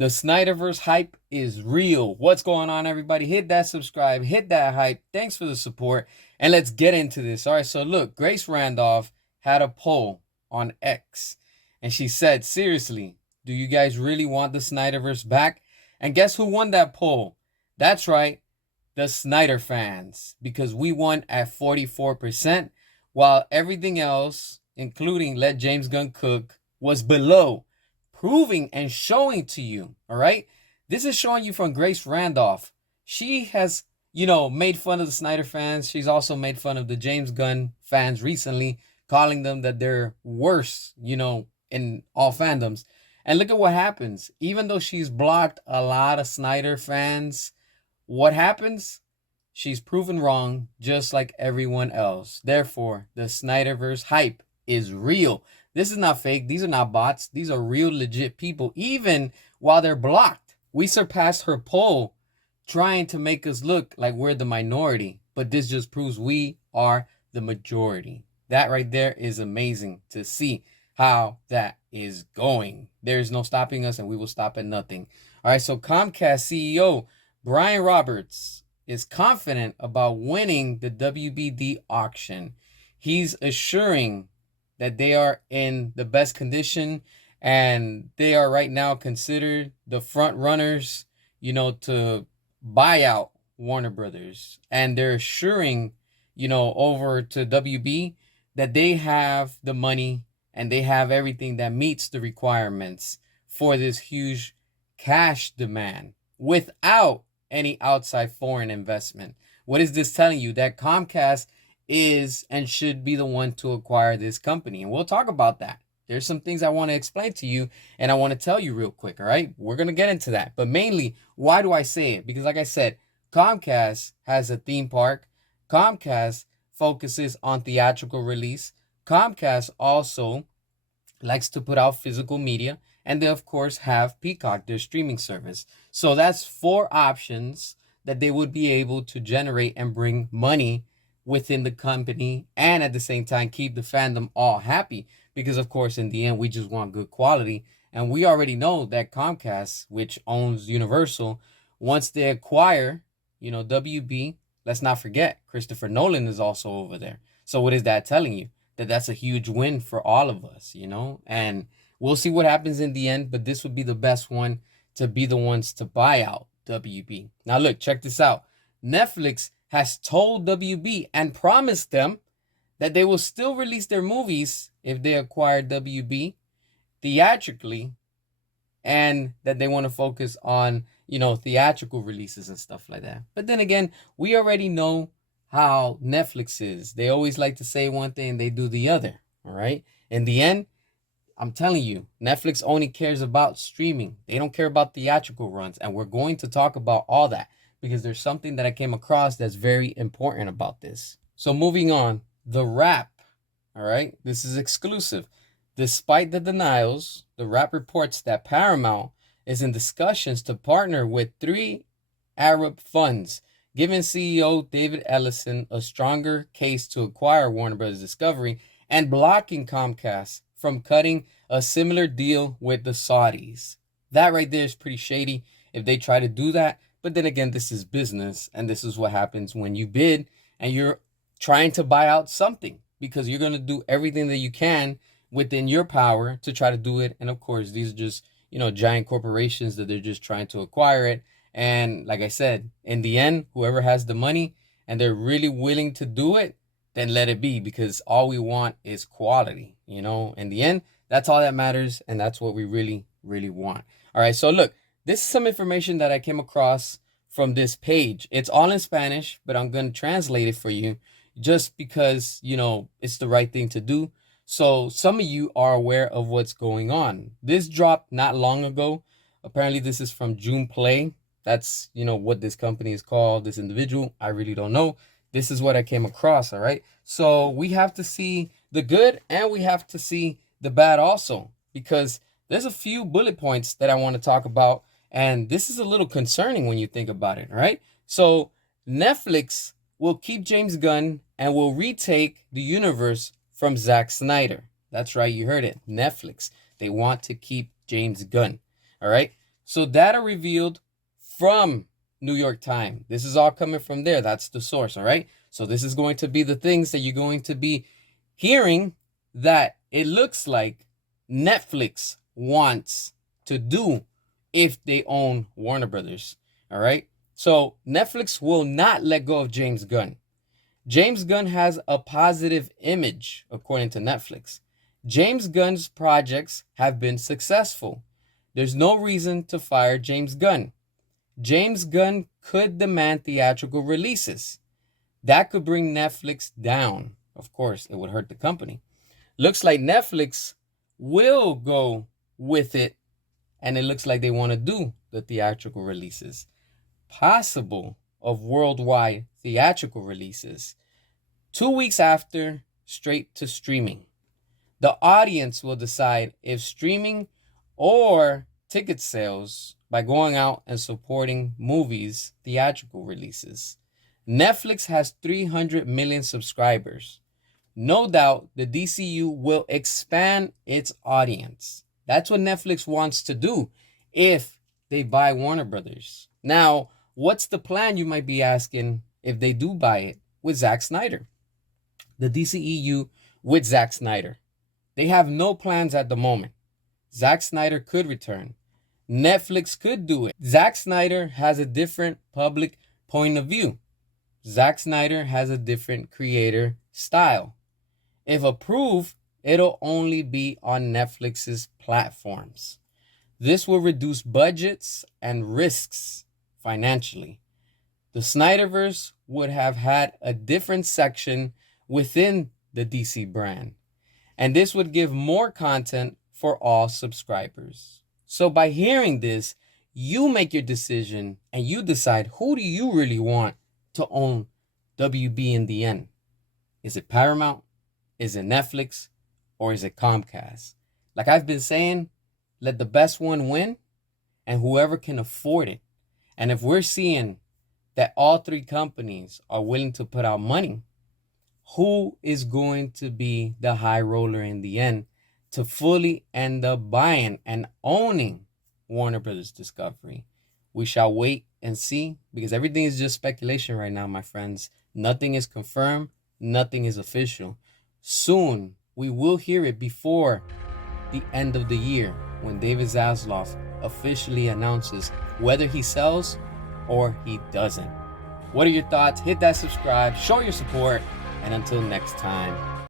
The Snyderverse hype is real. What's going on, everybody? Hit that subscribe, hit that hype. Thanks for the support. And let's get into this. All right, so look, Grace Randolph had a poll on X. And she said, seriously, do you guys really want the Snyderverse back? And guess who won that poll? That's right, the Snyder fans. Because we won at 44%, while everything else, including Let James Gunn Cook, was below, proving and showing to you, all right? This is showing you from Grace Randolph. She has, made fun of the Snyder fans. She's also made fun of the James Gunn fans recently, calling them that they're worse, in all fandoms. And look at what happens. Even though she's blocked a lot of Snyder fans, what happens? She's proven wrong, just like everyone else. Therefore, the Snyderverse hype is real. This is not fake. These are not bots. These are real, legit people, even while they're blocked. We surpassed her poll, trying to make us look like we're the minority, but this just proves we are the majority. That right there is amazing to see how that is going. There's no stopping us, and we will stop at nothing. All right, so Comcast CEO Brian Roberts is confident about winning the WBD auction. He's assuring that they are in the best condition, and they are right now considered the front runners, to buy out Warner Brothers. And they're assuring, over to WB that they have the money and they have everything that meets the requirements for this huge cash demand without any outside foreign investment. What is this telling you? That Comcast is and should be the one to acquire this company. And we'll talk about that. There's some things I want to explain to you and I want to tell you real quick, all right? We're going to get into that. But mainly, why do I say it? Because like I said, Comcast has a theme park. Comcast focuses on theatrical release. Comcast also likes to put out physical media. And they, of course, have Peacock, their streaming service. So that's 4 options that they would be able to generate and bring money within the company, and at the same time keep the fandom all happy, because of course in the end we just want good quality. And we already know that Comcast, which owns Universal, once they acquire WB, let's not forget Christopher Nolan is also over there. So what is that telling you? That that's a huge win for all of us, and we'll see what happens in the end, but this would be the best one to be the ones to buy out WB. Now look, check this out. Netflix has told WB and promised them that they will still release their movies if they acquire WB theatrically, and that they want to focus on, theatrical releases and stuff like that. But then again, we already know how Netflix is. They always like to say one thing and they do the other, all right? In the end, I'm telling you, Netflix only cares about streaming. They don't care about theatrical runs, and we're going to talk about all that, because there's something that I came across that's very important about this. So moving on, The Wrap, all right? This is exclusive. Despite the denials, The Wrap reports that Paramount is in discussions to partner with 3 Arab funds, giving CEO David Ellison a stronger case to acquire Warner Bros. Discovery and blocking Comcast from cutting a similar deal with the Saudis. That right there is pretty shady if they try to do that. But then again, this is business, and this is what happens when you bid and you're trying to buy out something, because you're going to do everything that you can within your power to try to do it. And of course, these are just, giant corporations that they're just trying to acquire it. And like I said, in the end, whoever has the money and they're really willing to do it, then let it be, because all we want is quality, In the end, that's all that matters, and that's what we really, really want. All right, so look. This is some information that I came across from this page. It's all in Spanish, but I'm going to translate it for you just because, it's the right thing to do. So some of you are aware of what's going on. This dropped not long ago. Apparently, this is from June Play. That's, what this company is called, this individual. I really don't know. This is what I came across, all right? So we have to see the good and we have to see the bad also, because there's a few bullet points that I want to talk about. And this is a little concerning when you think about it, right? So Netflix will keep James Gunn and will retake the universe from Zack Snyder. That's right, you heard it. Netflix. They want to keep James Gunn. All right? So data revealed from New York Times. This is all coming from there. That's the source, all right? So this is going to be the things that you're going to be hearing that it looks like Netflix wants to do if they own Warner Brothers, all right? So Netflix will not let go of James Gunn. James Gunn has a positive image, according to Netflix. James Gunn's projects have been successful. There's no reason to fire James Gunn. James Gunn could demand theatrical releases. That could bring Netflix down. Of course, it would hurt the company. Looks like Netflix will go with it, and it looks like they want to do the theatrical releases. Possible of worldwide theatrical releases. 2 weeks after, straight to streaming. The audience will decide if streaming or ticket sales by going out and supporting movies, theatrical releases. Netflix has 300 million subscribers. No doubt the DCU will expand its audience. That's what Netflix wants to do if they buy Warner Brothers. Now, what's the plan, you might be asking, if they do buy it with Zack Snyder? The DCEU with Zack Snyder. They have no plans at the moment. Zack Snyder could return. Netflix could do it. Zack Snyder has a different public point of view. Zack Snyder has a different creator style. If approved, it'll only be on Netflix's platforms. This will reduce budgets and risks financially. The Snyderverse would have had a different section within the DC brand, and this would give more content for all subscribers. So by hearing this, you make your decision and you decide, who do you really want to own WB in the end? Is it Paramount? Is it Netflix? Or is it Comcast? Like I've been saying, let the best one win, and whoever can afford it. And if we're seeing that all three companies are willing to put out money, who is going to be the high roller in the end to fully end up buying and owning Warner Brothers Discovery? We shall wait and see, because everything is just speculation right now, my friends. Nothing is confirmed. Nothing is official. Soon, we will hear it before the end of the year when David Zaslav officially announces whether he sells or he doesn't. What are your thoughts? Hit that subscribe, show your support, and until next time.